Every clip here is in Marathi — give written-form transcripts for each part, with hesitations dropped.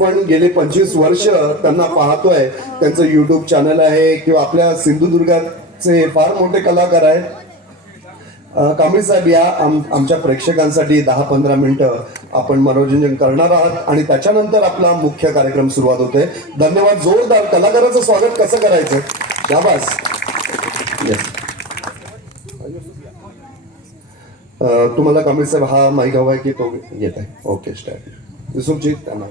पण गेले 25 वर्ष त्यांना पाहतोय. त्यांचं युट्यूब चॅनल आहे किंवा आपल्या सिंधुदुर्गाचे फार मोठे कलाकार आहेत. कांबळे साहेब या आमच्या प्रेक्षकांसाठी 10-15 मिनिटं आपण मनोरंजन करणार आहात आणि त्याच्यानंतर आपला मुख्य कार्यक्रम सुरुवात होते. धन्यवाद. जोरदार कलाकाराचं स्वागत कसं करायचं? शाबास. येस. तुम्हाला कांबळे साहेब हा माईक हवा आहे की तो येत आहे? Okay start. युसुफजी त्यांना.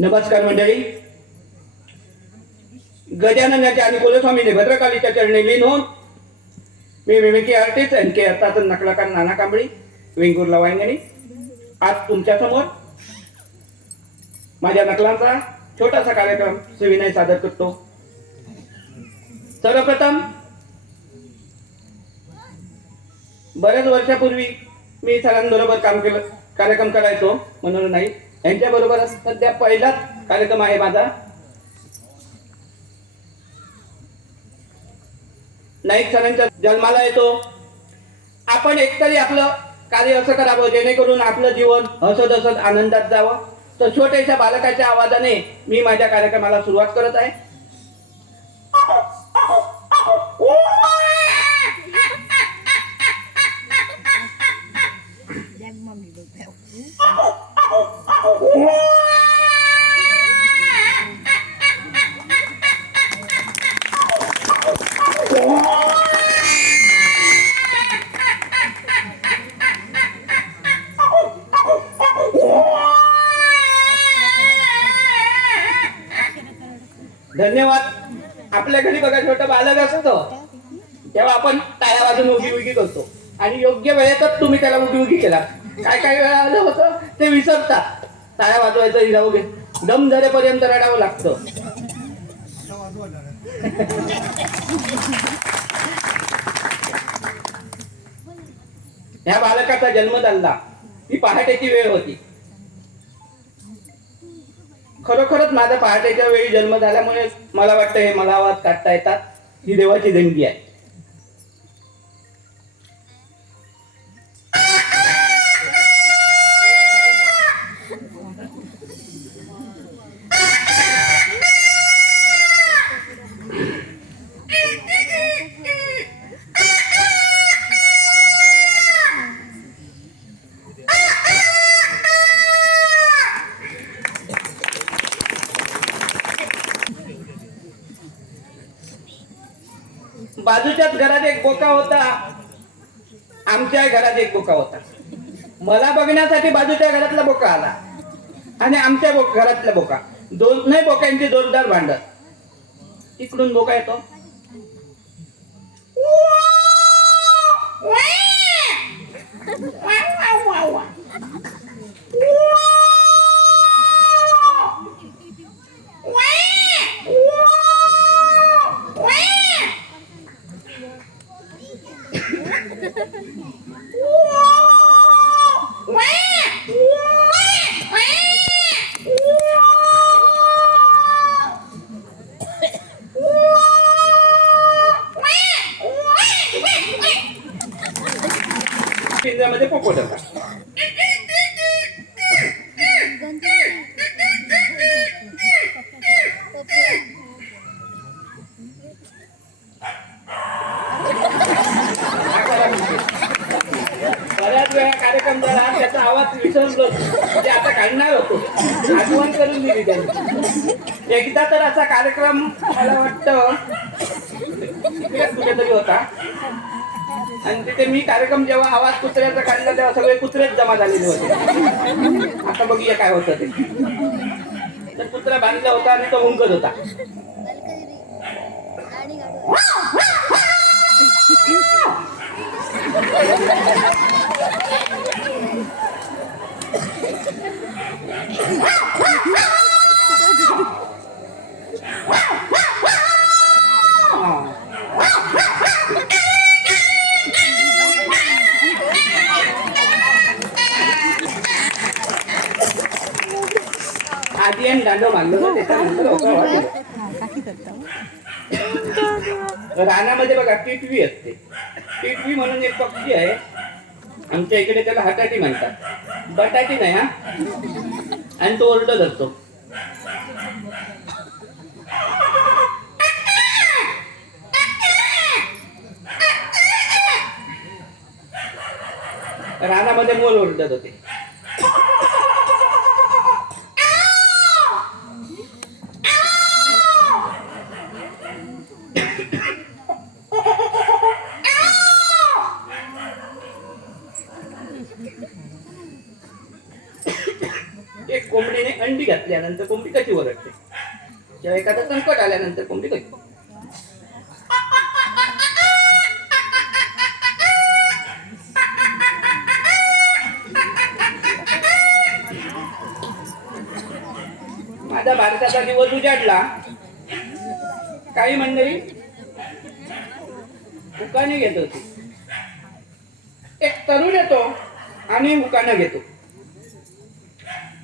नमस्कार मंडळी. गजाननाच्या आणि कुलस्वामीने भद्रकालीच्या चरणी लीन होऊन मी मिमिक्री आर्टिस्ट आणि के अर्थात नकलाकार नाना कांबळी वेंगुर्ला वांगणी आज तुमच्या समोर माझ्या नकलांचा छोटासा कार्यक्रम सविनय सादर करतो. सर्वप्रथम बऱ्याच वर्षापूर्वी मी सरांबरोबर कार्यक्रम करायचो म्हणून नाही, यांच्या बरोबर सध्या पहिलाच कार्यक्रम आहे माझा. नाईक सरांच्या जन्माला येतो. आपण एकतरी आपलं कार्य असं करावं जेणेकरून आपलं जीवन हसत हसत आनंदात जावं. तर छोट्याशा बालकाच्या आवाजाने मी माझ्या कार्यक्रमाला सुरुवात करत आहे. धन्यवाद. आपल्या घरी बघा छोटं बालक असतो तेव्हा आपण टाळ्या वाजून उगी उगी करतो आणि योग्य वेळेतच तुम्ही त्याला उगी उगी केला. काय काय वेळा आलं होतं ते विसरतात. टाळ्या वाजवायचं हिरावू घे दम धरेपर्यंत रडावं लागतं. ह्या बालकाचा जन्म झाला ही पहाटेची वेळ होती. खरोखरच माझा पहाटेच्या वेळी जन्म झाल्यामुळे मला वाटतं हे मला आवाज काढता येतात. ही देवाची देणगी आहे. बाजूच्याच घरात एक बोका होता. आमच्या घरात एक बोका होता. मला बघण्यासाठी बाजूच्या घरातला बोका आला आणि आमच्या घरातला बोका. दोन्ही बोक्यांची जोरदार भांडण. इकडून बोका येतो. पिंजऱ्यामध्ये पोपट होता. बऱ्याच वेळा कार्यक्रम झाला त्याचा आवाज विसरलो ते आता काढणार होतो. आठवण करून दिली त्यांनी. एकदा तर असा कार्यक्रम मला वाटतं कुठेतरी होता आणि तिथे मी कार्यक्रम जेव्हा आवाज कुत्र्याचा काढला तेव्हा सगळे कुत्रेच जमा झालेले होते. आता बघूया काय होतं ते. तर कुत्रा बांधला होता आणि तो हुंकत होता. आधी आणि दांडो बांधलो रानामध्ये बघा टिटवी असते. टिटवी म्हणून एक पक्षी आहे आमच्या इकडे, त्याला हटाटी म्हणतात. बटाटी नाही हा. आणि तो ओरडत असतो. रानामध्ये मोर ओरडत होते. एक कोंबडीने अंडी घातल्यानंतर कोंबडी कशी ओरडते, किंवा एखादं संकट आल्यानंतर कोंबडी कशी. माझा भारताचा दिवस उजाडला. काही मंडळी हुकाने घेत होती. एक तरुण येतो आणि हुकानं घेतो.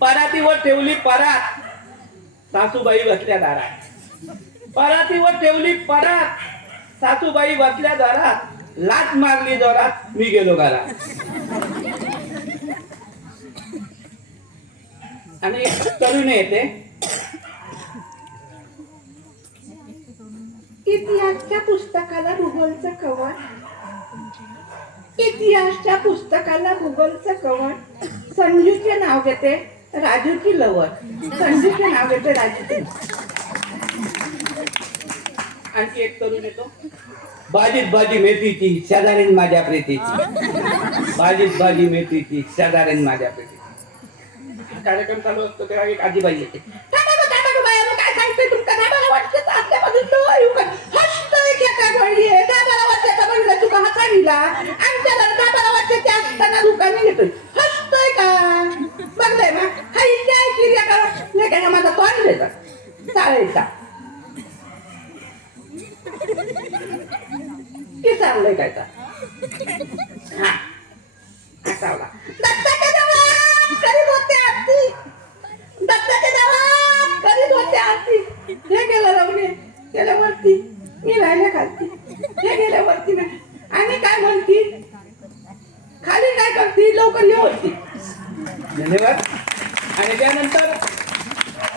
परातीवर ठेवली परात, सासूबाई बसल्या दारात. परातीवर ठेवली परात, सासूबाई बसल्या दारात. लाथ मारली जोरात, मी गेलो घरात. आणि एक तरुण येते. इतिहासच्या पुस्तकाला भूगोलचं कवच, इतिहासच्या पुस्तकाला भूगोलचं कवच. संजूचे नाव घेते, राजूची लवट. संजूचे नाव घेते, राजूची. आणखी एक तरुण येतो. भाजीत भाजी मेथीची, शेजारीन माझ्या प्रीतीची. भाजीत भाजी मेथीची, शेजारीन माझ्या प्रीतीची. कार्यक्रम चालू असतो तेव्हा एक आजीबाई येते. काय सांगते तुमचं, काय मला वाटतं आपल्यापासून तो येऊ का? हसतोय की काय गोळी आहे? काय मला वाटतं म्हणलं तुका हसावीला. आमच्या काय मला वाटतं ते असताना दुकानी घेतोय. हसतोय का? बघताय ना, हा इथे ऐकली का? नाही का माझा तोंड देतात चालायचा. की चाललंय काय का? हा चावला. दत्ताच्या देवळात करीत होते आरती. दत्ताच्या देवळात करीत होते आरती. हे गेलं रवणे, गेल्या वरती. मी राहिले खालती. हे गेल्या वरती नाही. आणि काय म्हणती, खाली काय करती, लवकर ये वरती. धन्यवाद. आणि त्यानंतर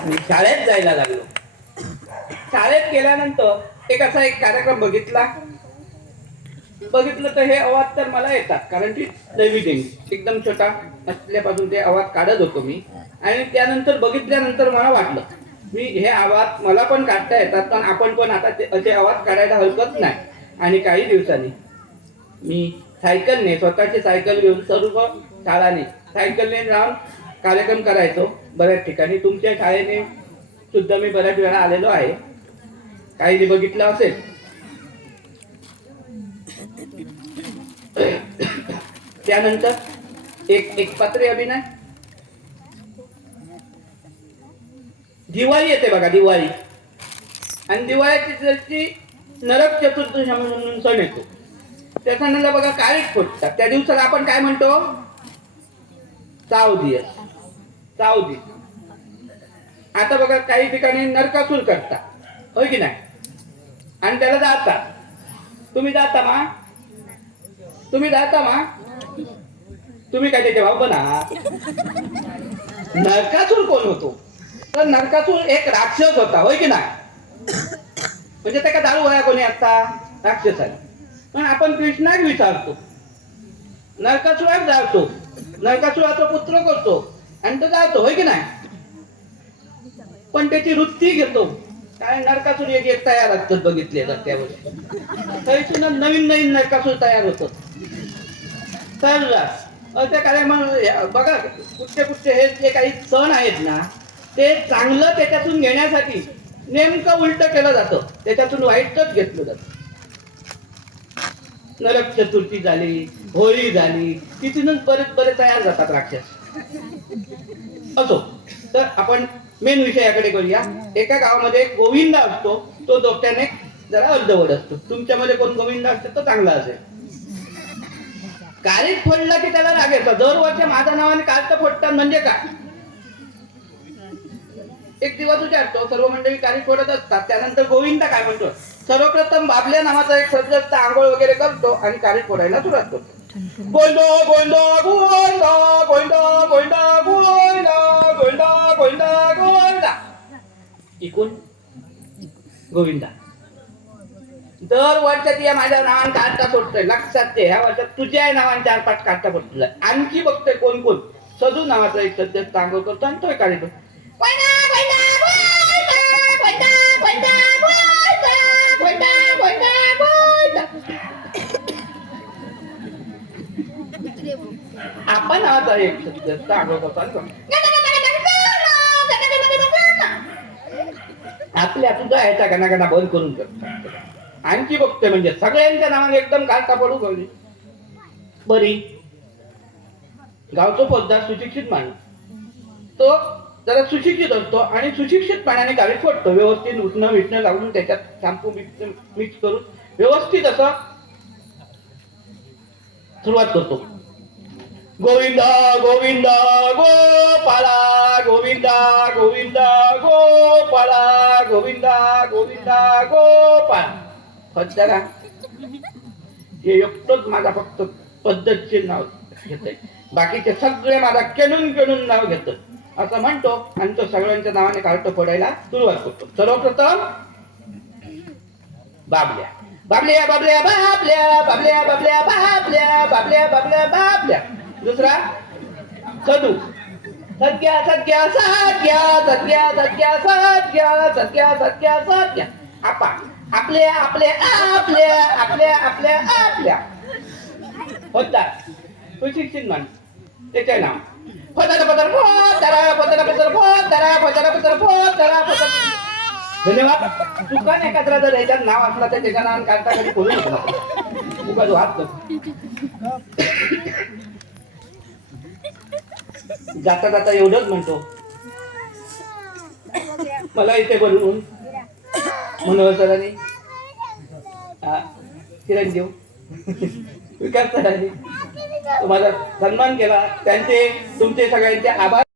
मी शाळेत जायला लागलो. शाळेत गेल्यानंतर एक असा एक कार्यक्रम बघितलं तर हे आवाज तर मला येतात, कारण ती नवीन एकदम छोटा असल्यापासून ते आवाज काढत होतो मी. आणि त्यानंतर बघितल्यानंतर मला वाटलं मी हे आवाज मला पण काढता येतात, पण आपण पण आता असे आवाज काढायला हरकत नाही. आणि काही दिवसांनी मी सायकलने, स्वतःची सायकल घेऊन सर्व शाळांनी सायकलने जाऊन कार्यक्रम करायचो बऱ्याच ठिकाणी. तुमच्या शाळेने सुद्धा मी बऱ्याच वेळा आलेलो आहे, काही बघितलं असेल. त्यानंतर एक पात्री अभिनय. दिवाळी येते बघा, दिवाळी. आणि दिवाळीची नरक चतुर्दशी म्हणून सण येतो. त्या सणाला बघा काळीच फोडतात. त्या दिवसाला आपण काय म्हणतो, चावदिवस. आता बघा काही ठिकाणी नरकासूर करतात, होय की नाही? आणि त्याला जातात. तुम्ही जाता मा? तुम्ही काय त्याचे भाऊ पण आहात? नरकासूर कोण होतो? तर नरकासूर एक राक्षस होता, होय की नाही? म्हणजे त्या दारू वया कोणी असता, राक्षस आहे. पण आपण कृष्णाक विचारतो, नरकासुराक जातो, नरकासुराचा पुत्र करतो आणि तो जातो, होय की नाही? पण त्याची वृत्ती घेतो. काय नरकासूर एक तयार असतात, बघितले तर त्यावर तरी नवीन नरकासूर तयार होतो. तर त्या काय बघा कुठचे हे जे काही सण आहेत ना, ते चांगलं त्याच्यातून घेण्यासाठी नेमकं उलट केलं जातं, त्याच्यातून वाईटच घेतलं जातं. नरक चतुर्थी झाली, होळी झाली, तिथूनच बरेच तयार जातात राक्षस. असो, तर आपण मेन विषयाकडे करूया. एका गावामध्ये एक गोविंदा असतो, तो डोक्याने जरा अर्धवट असतो. तुमच्यामध्ये कोण गोविंदा असतो तो चांगला असेल. काळीत फोडला की त्याला राग येतो. दरवर्षी माझ्या नावाने काळीत फोडतात म्हणजे काय? एक दिवस उजाडतो, सर्व मंडळी काळीत फोडत असतात. त्यानंतर गोविंदा काय म्हणतो, सर्वप्रथम बाबल्या नावाचा एक सज्ज आंघोळ वगैरे करतो आणि काळीत फोडायला सुरुवात करतो. गोविंदा गोविंदा गोविंदा गोविंदा गोविंदा गोविंदा गोविंदा गोविंदा गोविंदा इकून गोविंदा दर वर्षात या माझ्या नावान काढता सोडतोय. लक्षात ठेव, ह्या वर्षात तुझ्या नावान 4-5 काढता पडतोय. आणखी बघतोय कोण कोण. सदू नावाचा एक सध्या सांगो करतो आणि तोय काढतो. आपण आता एक सध्या सांगो करतो. आपल्या तुझा ह्याचा गणागणा बंद करून करतो. आणखी बघतोय म्हणजे सगळ्यांच्या नावाने एकदम घालता पडू गवली. बरी गावचो पोद्दार सुशिक्षित माणूस, तो जरा सुशिक्षित असतो आणि सुशिक्षित पाण्याने गावी फोडतो. व्यवस्थित उठणं विटणं लावून त्याच्यात शॅम्पू मिक्स करून व्यवस्थित असं सुरुवात करतो. गोविंदा गोविंदा गोपाला गोविंदा गोविंदा गोपाला गोविंदा गोविंदा गोपाला. सध्या हे एकटंच माझा फक्त पद्धतशीर नाव घेतोय, बाकीचे सगळे माझा केणून नाव घेतो असं म्हणतो आणि तो सगळ्यांच्या नावाने काढतो पडायला सुरुवात करतो. सर्वप्रथम बाबल्या बाबल्या बाबल्या बाबल्या बाबल्या बाबल्या बाबल्या बाबल्या बाबल्या बाबल्या. दुसरा सदू सत्या सत्या सत्या सत्या सत्या सत्या सत्या सत्या सत्या. आपा आपल्या आपल्या आपल्या आपल्या आपल्या आपल्या होता सुशिक्षित माणूस त्याचे नाव फदर फदर फोदरा फदर फदर फोदरा फदर फदर फोदरा फदर. धन्यवाद. चुका नाही कचरा जर याच्यात नाव असला तर त्याच्या नाव काढता कधी करू नको. उगा जो हात जाता जाता एवढंच म्हणतो, मला इथे बोलवून मनोहर सरांनी, चिरंजीव विकास सरांनी तुम्हाला सन्मान केला. त्यांचे तुमचे सगळ्यांचे आभार.